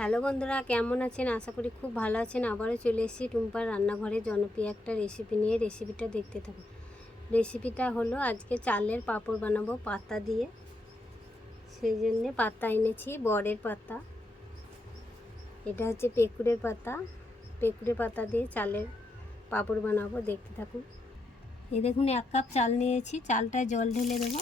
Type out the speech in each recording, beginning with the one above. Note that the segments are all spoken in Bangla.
হ্যালো বন্ধুরা, কেমন আছেন? আশা করি খুব ভালো আছেন। আবারও চলে এসেছি টুম্পার রান্নাঘরে। জনপ্রিয় একটা রেসিপি নিয়ে রেসিপিটা দেখতে থাকুন। রেসিপিটা হলো, আজকে চালের পাঁপড় বানাবো পাতা দিয়ে। সেই জন্যে পাতা এনেছি, বরের পাতা। এটা হচ্ছে পেকুড়ের পাতা। পেকুড়ে পাতা দিয়ে চালের পাঁপড় বানাবো, দেখতে থাকুন। এ দেখুন, এক কাপ চাল নিয়েছি। চালটায় জল ঢেলে দেবো।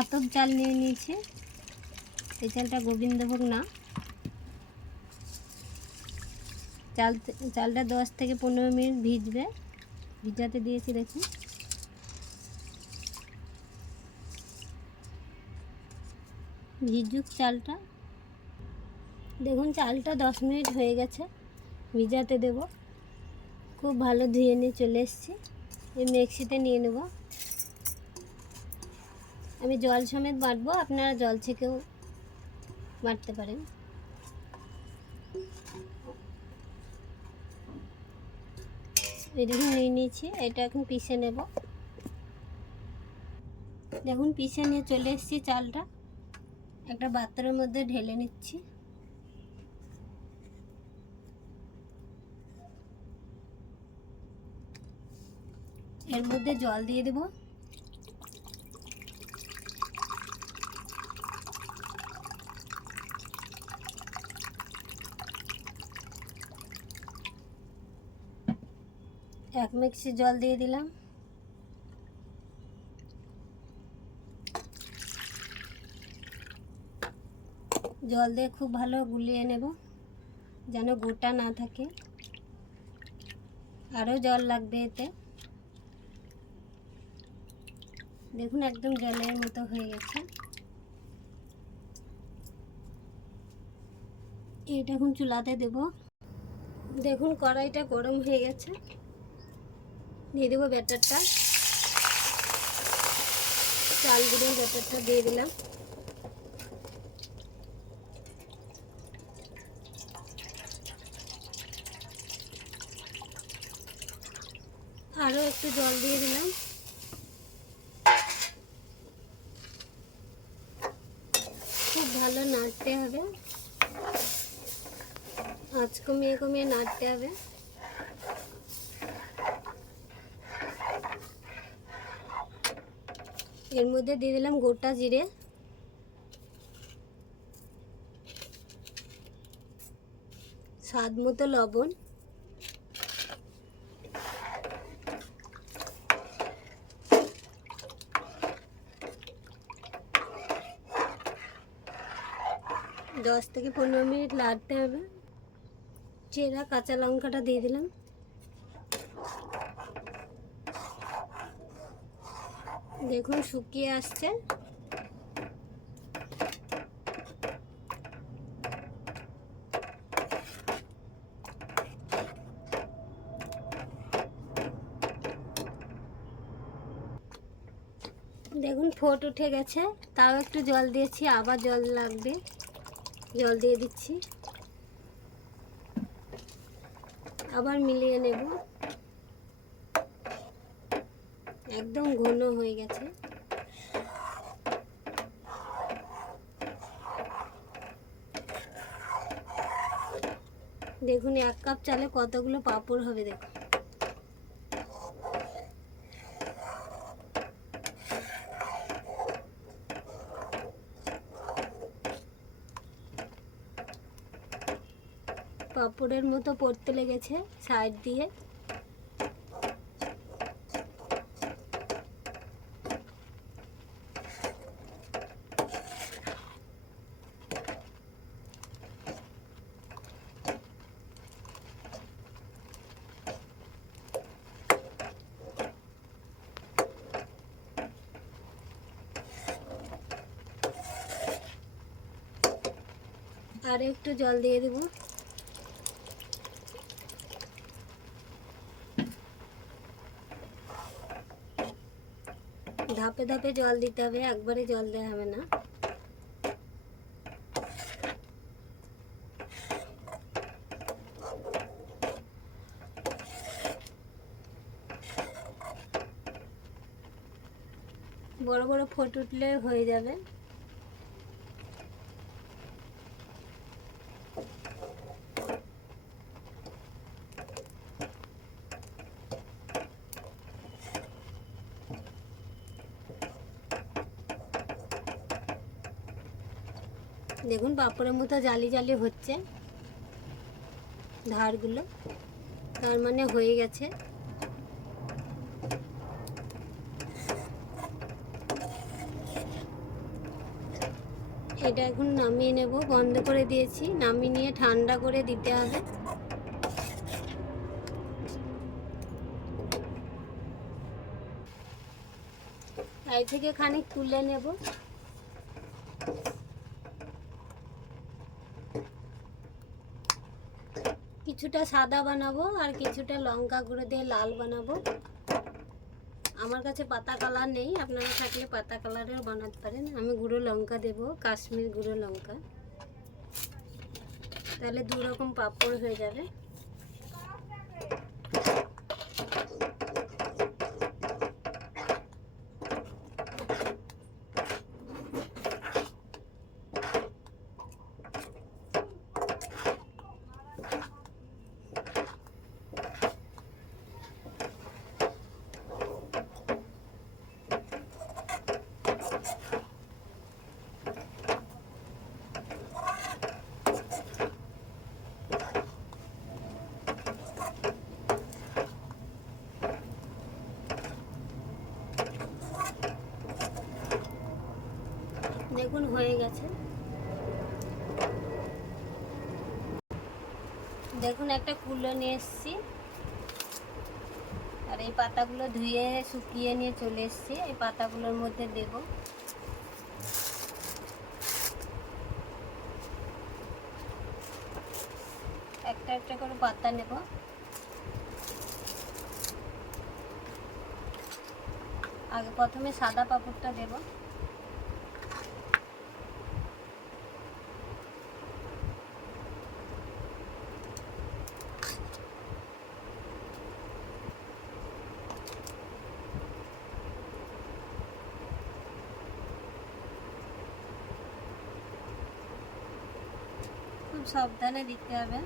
আতপ চাল নিয়ে নিয়েছি। এই চালটা গোবিন্দভোগ না। চাল চালটা দশ থেকে পনেরো মিনিট ভিজবে। ভিজাতে দিয়েছি, দেখুন। ভিজুক চালটা। দেখুন, চালটা দশ মিনিট হয়ে গেছে। ভিজাতে দেব। খুব ভালো ধুয়ে নিয়ে চলে এসেছি। এই মিক্সিতে নিয়ে নেব। আমি জল সমেত বাটবো। আপনারা জল থেকেও বাটতে পারেন। এই দেখুন নিয়ে নিয়েছি, এটা এখন পিষে নেব। দেখুন, পিষে নিয়ে চলে এসেছি চালটা। একটা পাত্রের মধ্যে ঢেলে নিচ্ছি। এর মধ্যে জল দিয়ে দেবো। এক মিক্সি জল দিয়ে দিলাম। জল দিয়ে খুব ভালো গুলিয়ে নেব, যেন গোটা না থাকে। আরও জল লাগবে এতে। দেখুন, একদম জলের মতো হয়ে গেছে। এটা এখন চুলাতে দেব। দেখুন, কড়াইটা গরম হয়ে গেছে। দিয়ে দেবো ব্যাটারটা। চাল গুঁড়োর ব্যাটারটা দিয়ে দিলাম। আরও একটু জল দিয়ে দিলাম। খুব ভালো নাড়তে হবে। আঁচ কমিয়ে কমিয়ে নাড়তে হবে। এর মধ্যে দিয়ে দিলাম গোটা জিরে। স্বাদ মতো লবণ। দশ থেকে পনেরো মিনিট নাড়তে হবে। চেরা কাঁচা লঙ্কাটা দিয়ে দিলাম। দেখুন, শুকিয়ে আসছে। দেখুন ফোট উঠে গেছে। তাও একটু জল দিয়েছি, আবার জল লাগবে। জল দিয়ে দিচ্ছি। আবার মিলিয়ে নেব। একদম ঘন হয়ে গেছে। দেখুন, এক কাপ চালে কতগুলো পাপড় হবে দেখুন। পাপড়ের মতো পড়তে লেগেছে সাইড দিয়ে। আর একটু জল দিয়ে দেবো। ধাপে ধাপে জল দিতে হবে, একবারে জল দেওয়া হবে না। বড় বড় ফোট উঠলে হয়ে যাবে। দেখুন, পাঁপড়ের মতো জালি জালি হচ্ছে ধারগুলো। তার মানে হয়ে গেছে। এটা এখন নামিয়ে নেব, বন্ধ করে দিয়েছি। নামিয়ে নিয়ে ঠান্ডা করে দিতে হবে। এই থেকে খানিক তুলে নেব। কিছুটা সাদা বানাবো আর কিছুটা লঙ্কা গুঁড়ো দিয়ে লাল বানাবো। আমার কাছে পাতা কালার নেই, আপনারা থাকলে পাতা কালারের বানাতে পারেন। আমি গুঁড়ো লঙ্কা দেব, কাশ্মীর গুঁড়ো লঙ্কা। তাহলে দু রকম পাঁপড় হয়ে যাবে দেখুন হয়ে গেছে দেখুন, একটা কুলো নিয়ে এসছি। আর এই পাতাগুলো ধুয়ে শুকিয়ে নিয়ে চলে এসছি। এই পাতাগুলোর মধ্যে দেব। একটা একটা করে পাতা নেব। আগে প্রথমে সাদা পাপড়টা দেবো। সাবধানে দিতে হবে।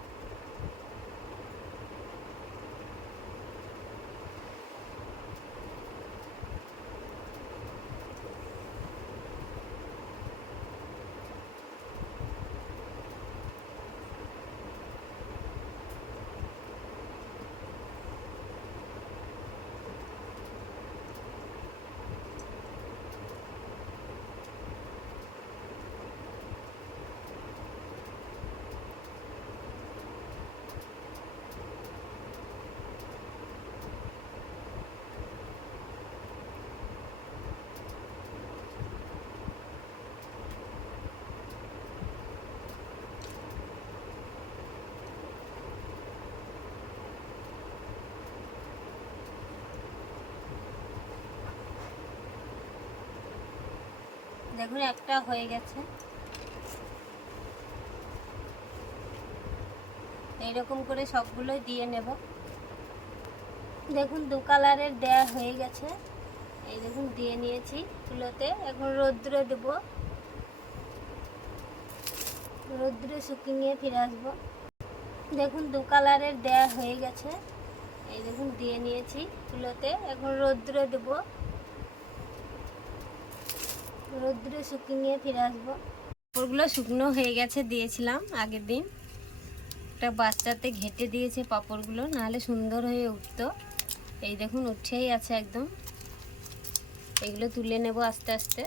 দেখুন, একটা হয়ে গেছে। এইরকম করে সবগুলোই দিয়ে নেব। দেখুন, দু কালারের দেয়া হয়ে গেছে। এই দেখুন, দিয়ে নিয়েছি তুলোতে এখন রৌদ্রে দেবো রৌদ্রে শুকিয়ে ফিরে আসব। দেখুন, দু কালারের দেয়া হয়ে গেছে। এই দেখুন, দিয়ে নিয়েছি তুলোতে এখন রৌদ্রে দেবো রোদ্রে শুকিয়ে নিয়ে ফিরে আসব। পাঁপড়গুলো শুকনো হয়ে গেছে, দিয়েছিলাম আগের দিন। একটা বাচ্চাতে ঘেটে দিয়েছে পাঁপড়গুলো, নাহলে সুন্দর হয়ে উঠতো। এই দেখুন, উঠেই আছে একদম। এগুলো তুলে নেব আস্তে আস্তে।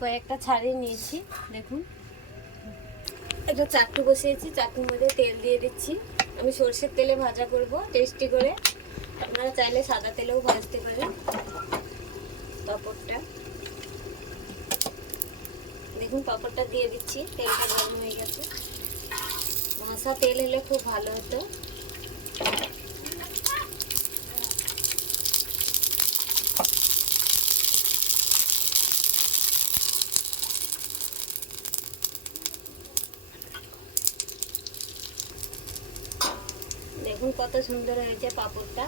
কয়েকটা ছাড়িয়ে নিয়েছি, দেখুন। একটা চাটু বসিয়েছি চাটুর মধ্যে তেল দিয়ে দিচ্ছি। আমি সর্ষের তেলে ভাজা করব টেস্টি করে। আপনারা চাইলে সাদা তেলেও ভাজতে পারেন। পাঁপড়টা। দেখুন, পাঁপড়টা দিয়ে দিচ্ছি, তেলটা গরম হয়ে গেছে। মাসা তেল হলে খুব ভালো হতো। কত সুন্দর হয়েছে পাপড়টা।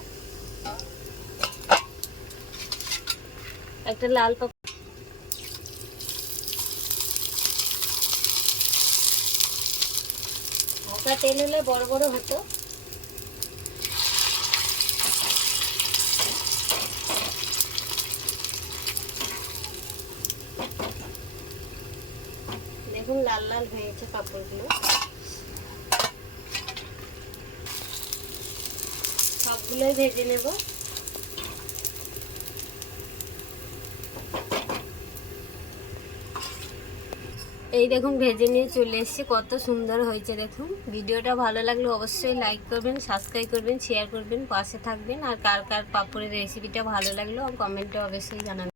একটা লাল পাপড়। তেল হলে বড় বড় হতো। দেখুন লাল লাল হয়েছে কাপড়গুলো সবগুলোই ভেজে নেব। এই দেখুন, ভেজে নিয়ে চলে এসেছি। কত সুন্দর হয়েছে দেখুন। ভিডিওটা ভালো লাগলে অবশ্যই লাইক করবেন সাবস্ক্রাইব করবেন শেয়ার করবেন, পাশে থাকবেন। আর কার কার পাপড়ের রেসিপিটা ভালো লাগল কমেন্টে অবশ্যই জানাবেন।